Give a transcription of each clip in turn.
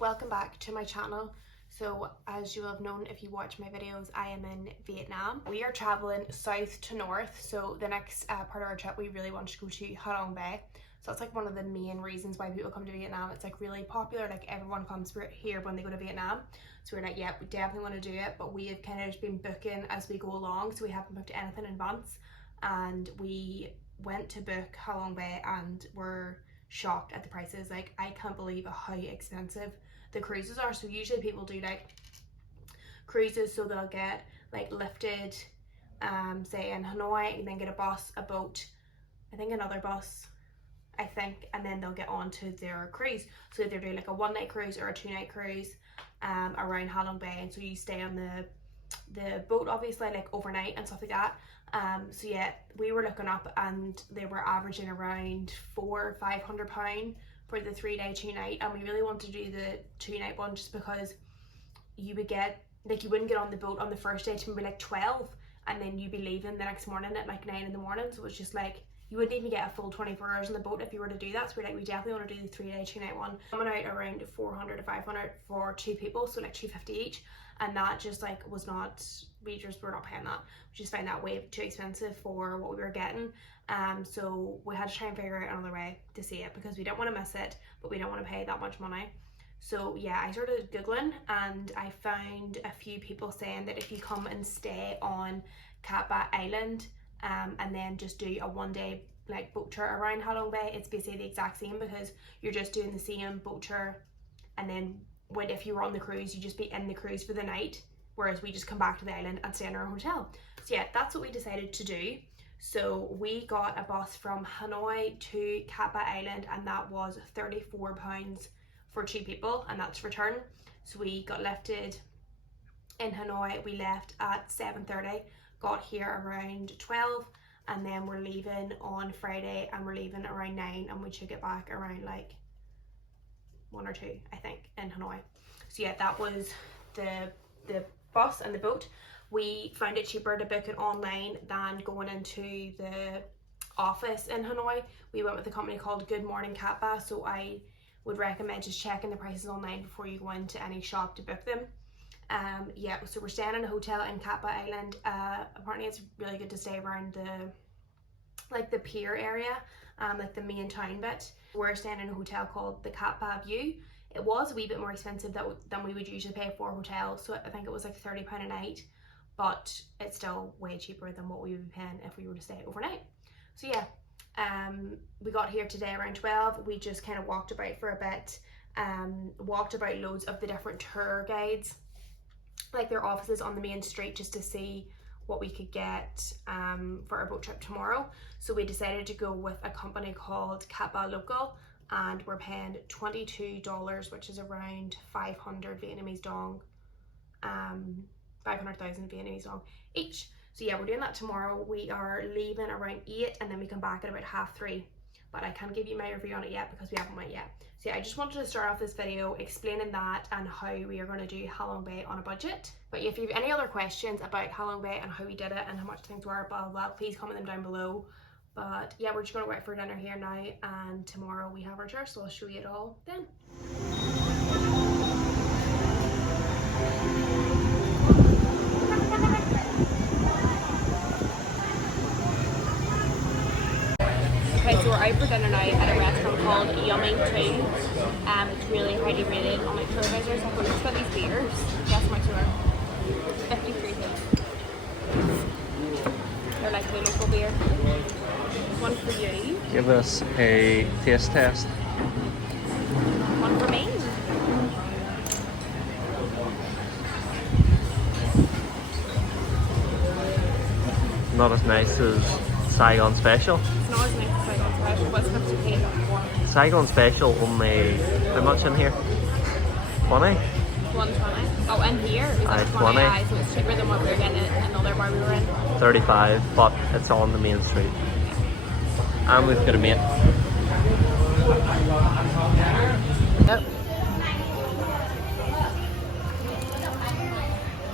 welcome back to my channel. So as you will have known if you watch my videos, I am in Vietnam. We are traveling south to north, so the next part of our trip we really want to go to Ha Long Bay. So that's like one of the main reasons why people come to Vietnam. It's like really popular, like everyone comes here when they go to Vietnam. So we're like, yeah, we definitely want to do it, but we have kind of just been booking as we go along, so we haven't booked anything in advance. And we went to book Ha Long Bay and we're shocked at the prices. Like, I can't believe how expensive the cruises are. So usually people do like cruises, so they'll get like lifted say in Hanoi, and then get a bus, a boat, I think another bus, and then they'll get on to their cruise. So they're doing like a 1 night cruise or a 2 night cruise around Ha Long Bay, and so you stay on the boat obviously like overnight and stuff like that. So yeah, we were looking up and they were averaging around £400 or £500 for the 3 day 2 night, and we really wanted to do the 2 night one just because you would get like, you wouldn't get on the boat on the first day to maybe like 12, and then you'd be leaving the next morning at like 9 in the morning. So it's just like, you wouldn't even get a full 24 hours on the boat if you were to do that. So we're like, we definitely want to do the 3 day 2 night one. Coming out around 400 to 500 for 2 people, so like 250 each, and that just like was not, we just were not paying that. We just found that way too expensive for what we were getting. So we had to try and figure out another way to see it, because we don't want to miss it, but we don't want to pay that much money. So yeah, I started googling and I found a few people saying that if you come and stay on Cat Ba Island and then just do a 1 day like boat tour around Ha Long Bay, it's basically the exact same, because you're just doing the same boat tour, and then if you were on the cruise, you just be in the cruise for the night, whereas we just come back to the island and stay in our hotel. So yeah, that's what we decided to do. So we got a bus from Hanoi to Cat Ba Island, and that was £34 for 2 people, and that's return. So we got lifted in Hanoi. We left at 7:30, got here around 12, and then we're leaving on Friday, and we're leaving around 9, and we should get back around like 1 or 2, I think, in Hanoi. So yeah, that was the bus and the boat. We found it cheaper to book it online than going into the office in Hanoi. We went with a company called Good Morning Cat Ba, so I would recommend just checking the prices online before you go into any shop to book them. Yeah, so we're staying in a hotel in Cat Ba Island. Apparently it's really good to stay around the pier area, like the main town bit. We're staying in a hotel called the Cat Ba View. It was a wee bit more expensive than we would usually pay for a hotel, so I think it was like £30 a night, but it's still way cheaper than what we would be paying if we were to stay overnight. So yeah, we got here today around 12. We just kind of walked about for a bit, walked about loads of the different tour guides, like their offices on the main street, just to see what we could get for our boat trip tomorrow. So we decided to go with a company called Cat Ba Local, and we're paying $22, which is around 500 Vietnamese dong, 500,000 Vietnamese dong each. So yeah, we're doing that tomorrow. We are leaving around 8, and then we come back at about 3:30. But I can't give you my review on it yet because we haven't went yet. So yeah, I just wanted to start off this video explaining that and how we are going to do Ha Long Bay on a budget. But if you have any other questions about Ha Long Bay and how we did it and how much things were, blah blah blah, please comment them down below. But yeah, we're just going to wait for dinner here now, and tomorrow we have our tour, so I'll show you it all then. Okay, so we're out for dinner now at a restaurant called Yummy 2. It's really highly rated on like TripAdvisor. So let's got these beers. Guess how much they were? 53 cents. They're like the local beer. One for you. Give us a taste test. One for me. Not as nice as Saigon Special. It's not as nice as Saigon Special, but it's 50p. Saigon Special only, how much in here? 20? 120. Oh, and here is like 20. So it's cheaper than what we were getting in another bar we were in. 35, but it's on the main street. And we've got a mate. Yep.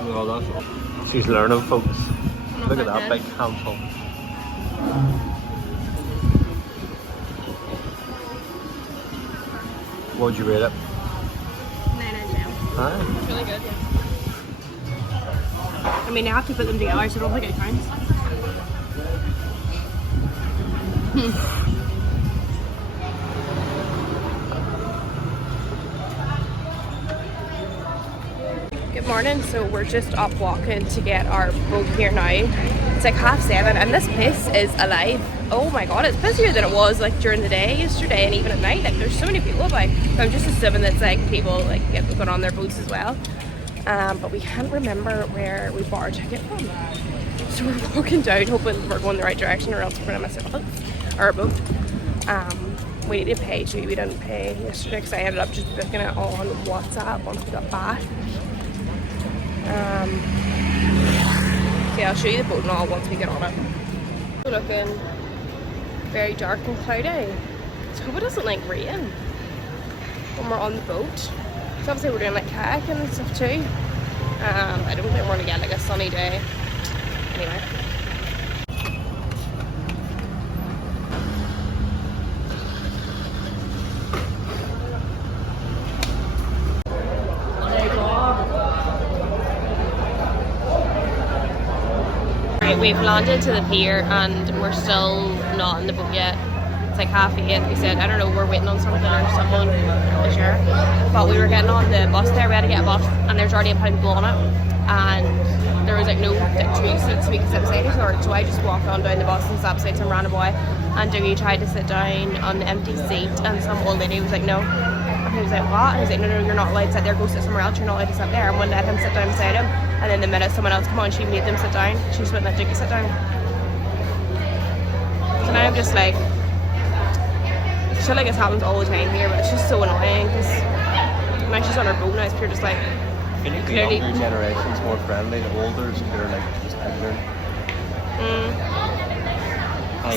Oh, she's learning, folks. Look at that big handful. What would you rate it? Hi. It's really good, yeah. I mean, I have to put them together, so I don't think it counts. Good morning. So we're just up walking to get our boat here now. It's like 7:30 and this place is alive. Oh my god, it's busier than it was like during the day yesterday and even at night. Like there's so many people about. So I'm just assuming that's like people like going on their boats as well. But we can't remember where we bought our ticket from. So we're walking down hoping we're going the right direction or else we're gonna miss our bus or our boat. We need to pay too. We didn't pay yesterday because I ended up just booking it on WhatsApp once we got back. Yeah, I'll show you the boat and all once we get on it. We're looking very dark and cloudy. Let's hope it doesn't like rain when we're on the boat. So obviously we're doing like kayaking and stuff too. I don't think we're gonna get like a sunny day. Anyway. We've landed to the pier and we're still not in the boat yet. It's like 8:30. We said, I don't know, we're waiting on something or someone, I'm not sure. But we were getting on the bus there, we had to get a bus and there's already a pile of people on it. And there was like no trees so we could sit beside each other. So I just walked on down the bus and sat beside some random boy. And Dougie tried to sit down on the empty seat and some old lady was like, no. And he was like, what? And he was like, no, you're not allowed to sit there, go sit somewhere else, you're not allowed to sit there. And wouldn't let him sit down beside him. And then the minute someone else came on, she made them sit down. She just wouldn't let Dougie sit down. So now I'm just like, I feel like this happens all the time here, but it's just so annoying because now she's on her boat now, it's pure just like, I feel like the younger generation's more friendly, the olders they're like just ignorant.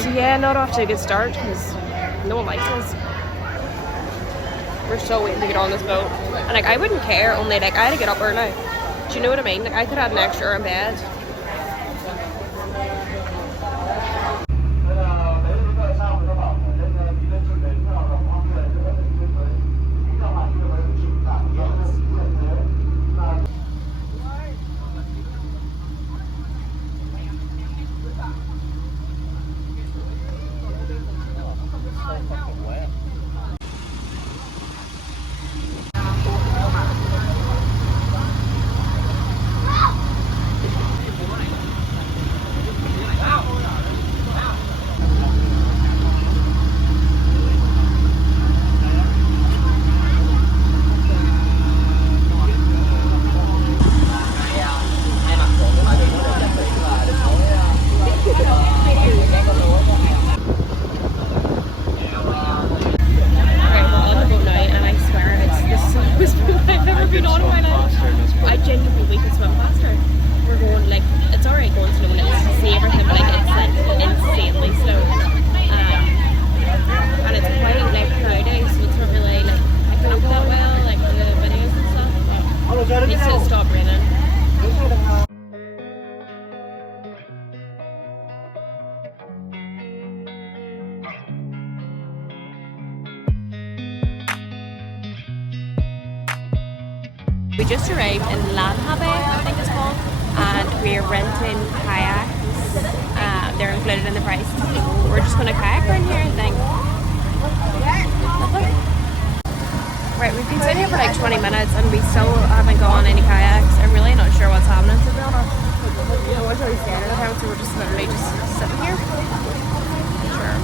So yeah, not off to a good start because no one likes us. We're still waiting to get on this boat. And like I wouldn't care, only like I had to get up early. Do you know what I mean? Like I could have an extra hour in bed. We just arrived in Lanhabe, I think it's called, and we're renting kayaks. They're included in the price. So we're just going to kayak around here, I think. Right, we've been sitting here for like 20 minutes and we still haven't gone any kayaks. I'm really not sure what's happening, to be honest. No one's really standing at home, so we're just literally just sitting here. Sure.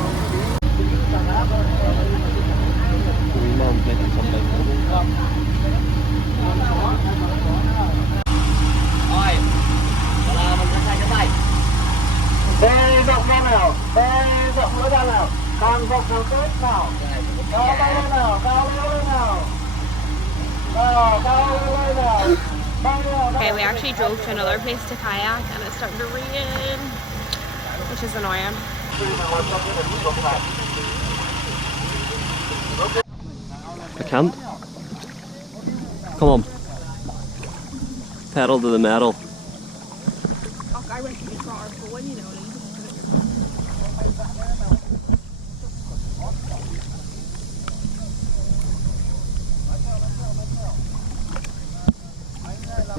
Bê rộng lên nào, bê rộng nữa ra nào, càng rộng càng tốt nào, cao lên nào, cao lên nào, cao lên nào. Okay, we actually drove to another place to kayak and it's starting to rain, which is annoying. I can't. Come on. Pedal to the metal. I went to the car for one, you know.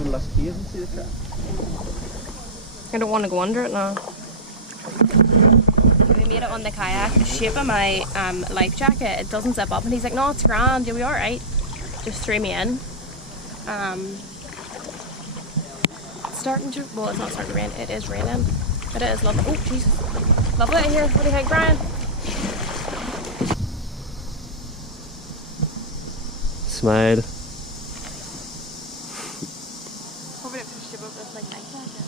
go to Las Caves and see the crab. I don't want to go under it now. We made it on the kayak. The shape of my life jacket, it doesn't zip up, and he's like, no, it's grand, you'll be alright. Just threw me in. It's starting to, well, it's not starting to rain, it is raining. But it is lovely. Oh, Jesus. Lovely out here. What do you think, Brian? Smile. Probably have to ship up this like life jacket.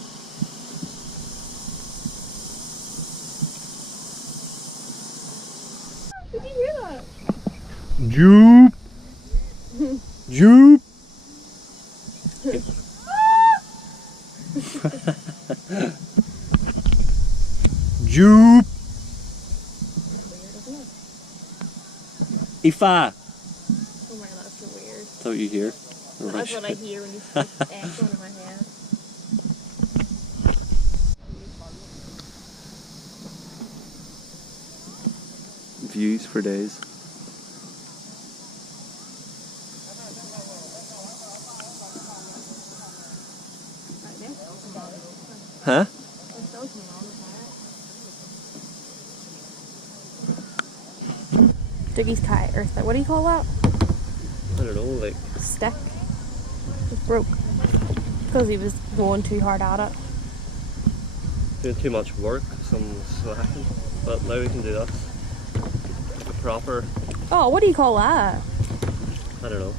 Did you hear that? Joop. Joop. Joop. Aoife. Oh my god, that's so weird. Is that what you hear? That's what I hear when you speak echo in my head. Views for days. Huh? Dougie's kite, or what do you call that? I don't know, like... Stick. It broke. Because he was going too hard at it. Doing too much work, some slacking. But now we can do this. Like a proper... Oh, what do you call that? I don't know.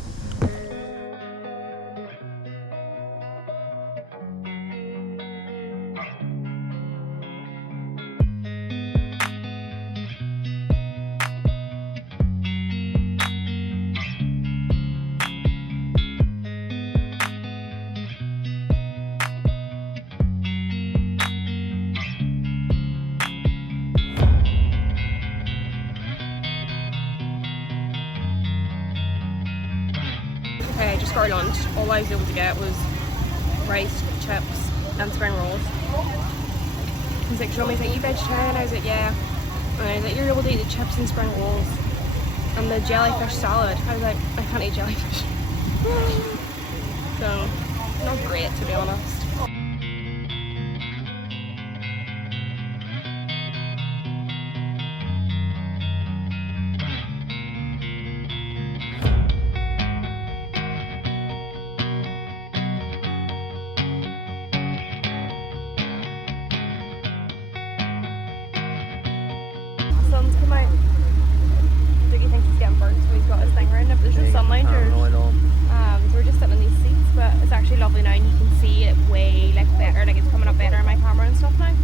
Okay, just for our lunch, all I was able to get was rice, chips, and spring rolls. He's like, show me, he's like, you vegetarian? I was like, yeah. And I was like, you're able to eat the chips and spring rolls and the jellyfish salad. I was like, I can't eat jellyfish. So, not great, to be honest. Sun's come out. Dougie thinks he's getting burnt, so he's got his thing around it. But there's just sunlight here. No, I don't. So we're just sitting in these seats, but it's actually lovely now, and you can see it way like better. Like it's coming up better in my camera and stuff now.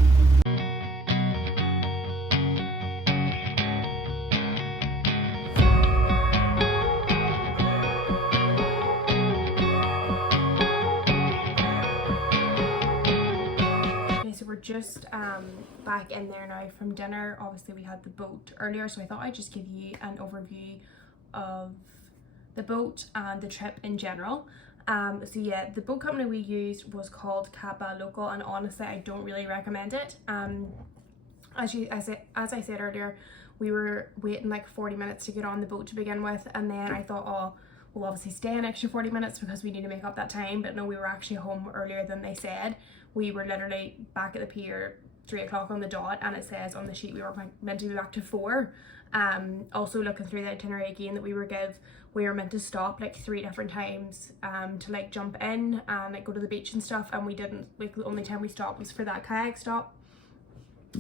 So we're just back in there now from dinner. Obviously we had the boat earlier, so I thought I'd just give you an overview of the boat and the trip in general. So yeah, the boat company we used was called Kappa Local, and honestly I don't really recommend it. As I said earlier, we were waiting like 40 minutes to get on the boat to begin with, and then I thought, oh, we'll obviously stay an extra 40 minutes because we need to make up that time. But no, we were actually home earlier than they said. We were literally back at the pier 3 o'clock on the dot, and it says on the sheet we were meant to be back to 4. Also looking through the itinerary again that we were meant to stop like 3 different times to like jump in and like go to the beach and stuff, and we didn't. Like the only time we stopped was for that kayak stop,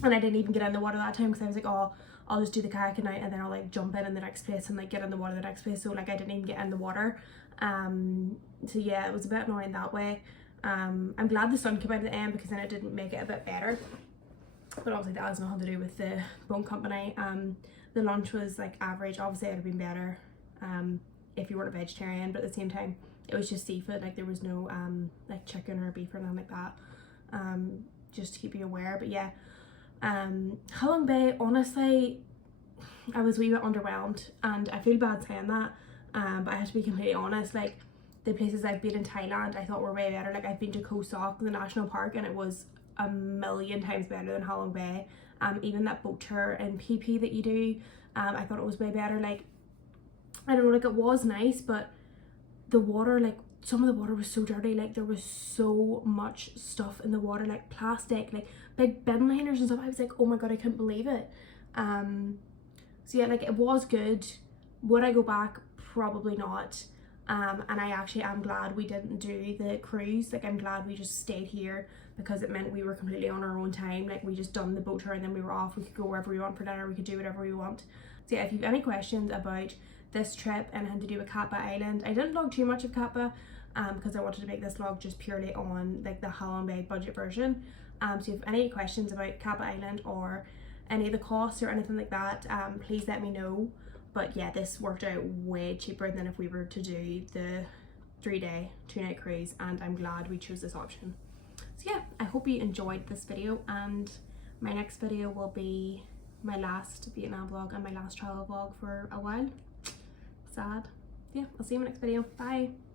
and I didn't even get in the water that time because I was like, oh, I'll just do the kayak at night and then I'll like jump in the next place and like get in the water the next place. So like I didn't even get in the water. So yeah, it was a bit annoying that way. I'm glad the sun came out at the end because then it didn't make it a bit better. But obviously that has nothing to do with the boat company. The lunch was like average. Obviously it would have been better if you weren't a vegetarian, but at the same time it was just seafood. Like there was no like chicken or beef or anything like that. Just to keep you aware. But yeah, Halong Bay, honestly I was a wee bit underwhelmed, and I feel bad saying that, but I have to be completely honest. Like the places I've been in Thailand I thought were way better. Like I've been to Koh Sok, the national park, and it was a million times better than Halong Bay. Even that boat tour in PP that you do, I thought it was way better. Like I don't know, like it was nice, but the water, like some of the water was so dirty, like there was so much stuff in the water, like plastic, like big bin liners and stuff. I was like, oh my god, I couldn't believe it. So yeah, like it was good. Would I go back? Probably not. And I actually am glad we didn't do the cruise. Like I'm glad we just stayed here, because it meant we were completely on our own time. Like we just done the boat tour and then we were off. We could go wherever we want for dinner, we could do whatever we want. So yeah, if you have any questions about this trip and anything to do with Kappa Island, I didn't vlog too much of Kappa because I wanted to make this vlog just purely on like the Halong Bay budget version. So if you have any questions about Kappa Island or any of the costs or anything like that, please let me know. But yeah, this worked out way cheaper than if we were to do the 3-day 2-night cruise, and I'm glad we chose this option. So yeah, I hope you enjoyed this video, and my next video will be my last Vietnam vlog and my last travel vlog for a while. Sad. Yeah, I'll see you in my next video. Bye.